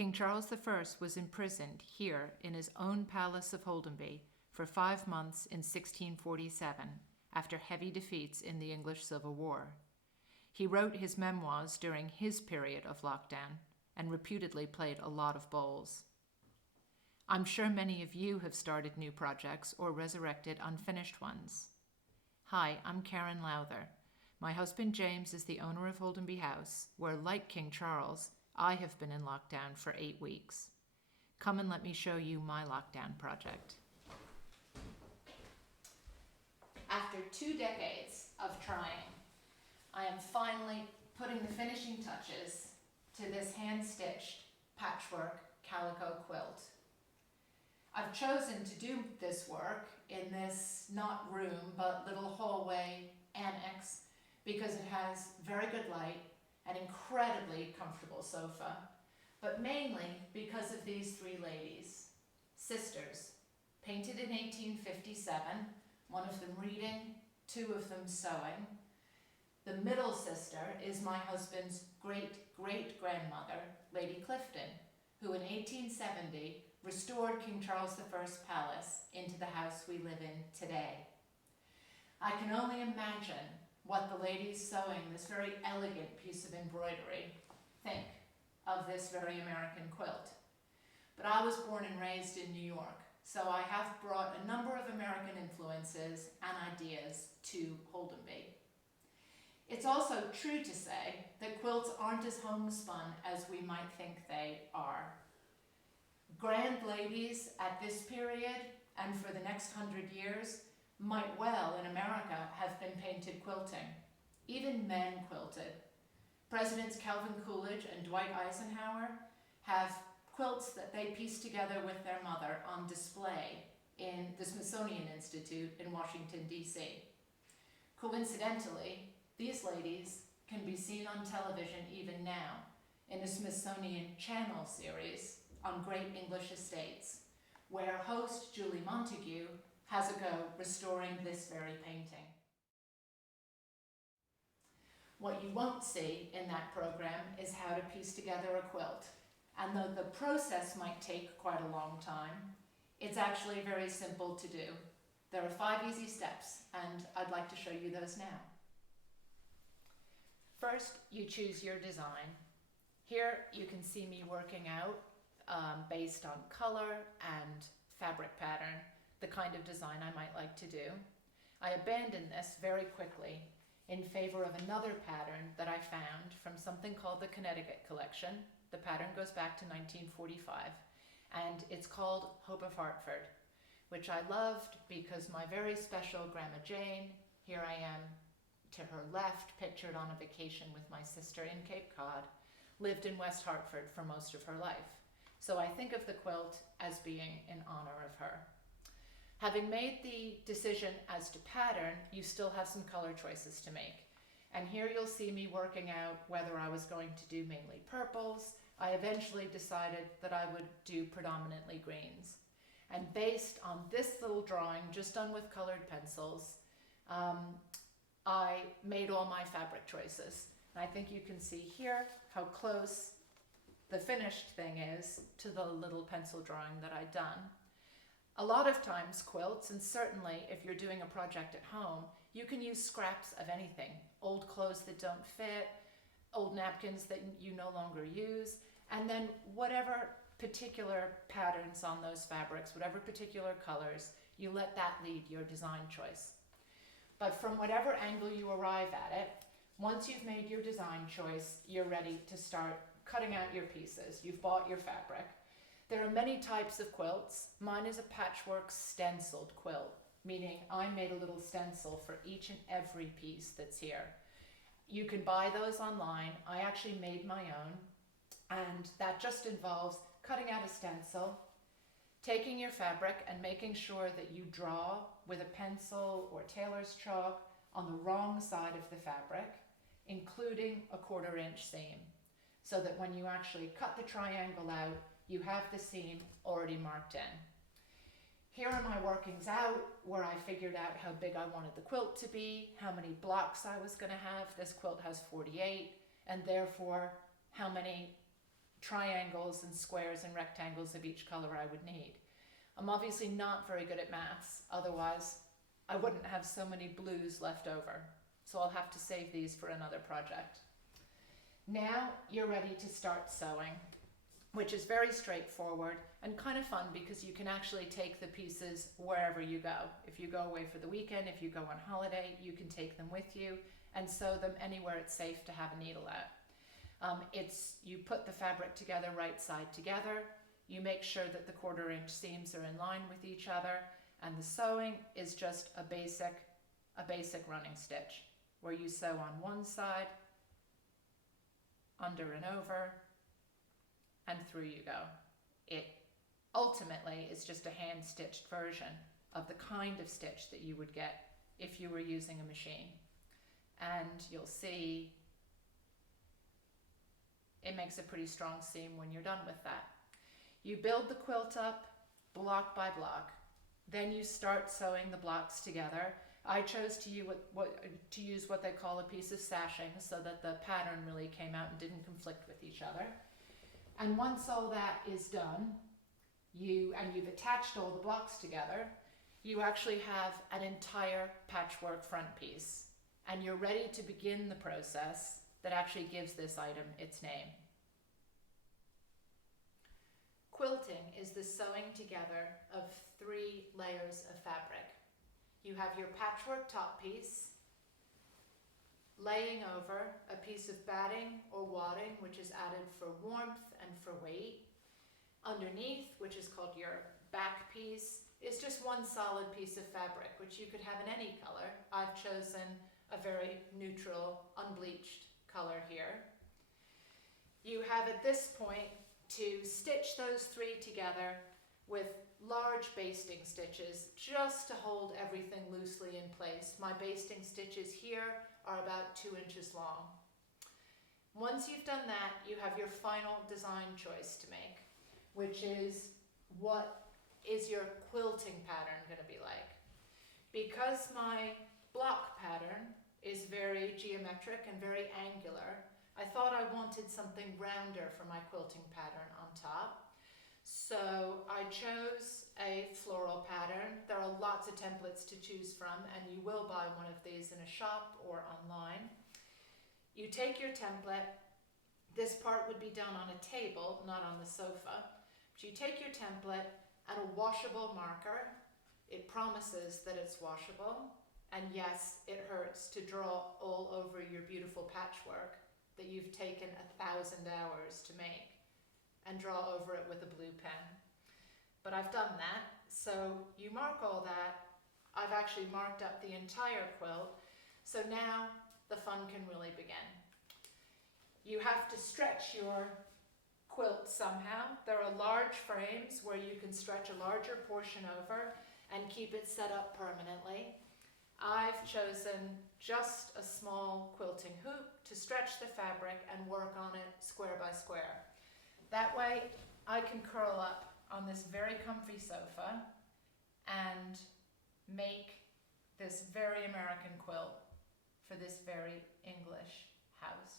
King Charles I was imprisoned here in his own palace of Holdenby for 5 months in 1647 after heavy defeats in the English Civil War. He wrote his memoirs during his period of lockdown and reputedly played a lot of bowls. I'm sure many of you have started new projects or resurrected unfinished ones. Hi, I'm Karen Lowther. My husband James is the owner of Holdenby House, where, like King Charles, I have been in lockdown for 8 weeks. Come and let me show you my lockdown project. After 2 decades of trying, I am finally putting the finishing touches to this hand-stitched patchwork calico quilt. I've chosen to do this work in this not room but little hallway annex because it has very good light, an incredibly comfortable sofa, but mainly because of these 3 ladies, sisters, painted in 1857, one of them reading, 2 of them sewing. The middle sister is my husband's great-great-grandmother, Lady Clifton, who in 1870 restored King Charles I's palace into the house we live in today. I can only imagine what the ladies sewing this very elegant piece of embroidery think of this very American quilt. But I was born and raised in New York, so I have brought a number of American influences and ideas to Holdenby. It's also true to say that quilts aren't as homespun as we might think they are. Grand ladies at this period and for the next 100 years might well in America have been painted quilting. Even men quilted. Presidents Calvin Coolidge and Dwight Eisenhower have quilts that they pieced together with their mother on display in the Smithsonian Institute in Washington, D.C. Coincidentally, these ladies can be seen on television even now in the Smithsonian Channel series on Great English Estates, where host Julie Montague has a go restoring this very painting. What you won't see in that program is how to piece together a quilt. And though the process might take quite a long time, it's actually very simple to do. There are 5 easy steps, and I'd like to show you those now. First, you choose your design. Here you can see me working out based on color and fabric pattern, the kind of design I might like to do. I abandoned this very quickly in favor of another pattern that I found from something called the Connecticut Collection. The pattern goes back to 1945, and it's called Hope of Hartford, which I loved because my very special Grandma Jane, here I am to her left, pictured on a vacation with my sister in Cape Cod, lived in West Hartford for most of her life. So I think of the quilt as being in honor of her. Having made the decision as to pattern, you still have some color choices to make. And here you'll see me working out whether I was going to do mainly purples. I eventually decided that I would do predominantly greens. And based on this little drawing, just done with colored pencils, I made all my fabric choices. And I think you can see here how close the finished thing is to the little pencil drawing that I'd done. A lot of times quilts, and certainly if you're doing a project at home, you can use scraps of anything. Old clothes that don't fit, old napkins that you no longer use, and then whatever particular patterns on those fabrics, whatever particular colors, you let that lead your design choice. But from whatever angle you arrive at it, once you've made your design choice, you're ready to start cutting out your pieces. You've bought your fabric. There are many types of quilts. Mine is a patchwork stenciled quilt, meaning I made a little stencil for each and every piece that's here. You can buy those online. I actually made my own, and that just involves cutting out a stencil, taking your fabric and making sure that you draw with a pencil or tailor's chalk on the wrong side of the fabric, including a 1/4 inch seam, so that when you actually cut the triangle out, you have the seam already marked in. Here are my workings out, where I figured out how big I wanted the quilt to be, how many blocks I was going to have. This quilt has 48, and therefore how many triangles and squares and rectangles of each color I would need. I'm obviously not very good at maths, otherwise I wouldn't have so many blues left over. So I'll have to save these for another project. Now you're ready to start sewing, which is very straightforward and kind of fun because you can actually take the pieces wherever you go. If you go away for the weekend, if you go on holiday, you can take them with you and sew them anywhere it's safe to have a needle at. You put the fabric together right side together, you make sure that the 1/4 inch seams are in line with each other, and the sewing is just a basic running stitch where you sew on one side, under and over, and through you go. It ultimately is just a hand-stitched version of the kind of stitch that you would get if you were using a machine. And you'll see it makes a pretty strong seam when you're done with that. You build the quilt up block by block. Then you start sewing the blocks together. I chose to use what they call a piece of sashing so that the pattern really came out and didn't conflict with each other. And once all that is done, you've attached all the blocks together, you actually have an entire patchwork front piece. And you're ready to begin the process that actually gives this item its name. Quilting is the sewing together of 3 layers of fabric. You have your patchwork top piece, laying over a piece of batting or wadding, which is added for warmth and for weight. Underneath, which is called your back piece, is just one solid piece of fabric, which you could have in any color. I've chosen a very neutral, unbleached color here. You have at this point to stitch those 3 together with large basting stitches just to hold everything loosely in place. My basting stitches here are about 2 inches long. Once you've done that, you have your final design choice to make, which is what is your quilting pattern going to be like? Because my block pattern is very geometric and very angular, I thought I wanted something rounder for my quilting pattern on top. So I chose a floral pattern. There are lots of templates to choose from, and you will buy one of these in a shop or online. You take your template. This part would be done on a table, not on the sofa. But you take your template and a washable marker. It promises that it's washable. And yes, it hurts to draw all over your beautiful patchwork that you've taken 1,000 hours to make and draw over it with a blue pen. But I've done that, so you mark all that. I've actually marked up the entire quilt, so now the fun can really begin. You have to stretch your quilt somehow. There are large frames where you can stretch a larger portion over and keep it set up permanently. I've chosen just a small quilting hoop to stretch the fabric and work on it square by square. That way I can curl up on this very comfy sofa and make this very American quilt for this very English house.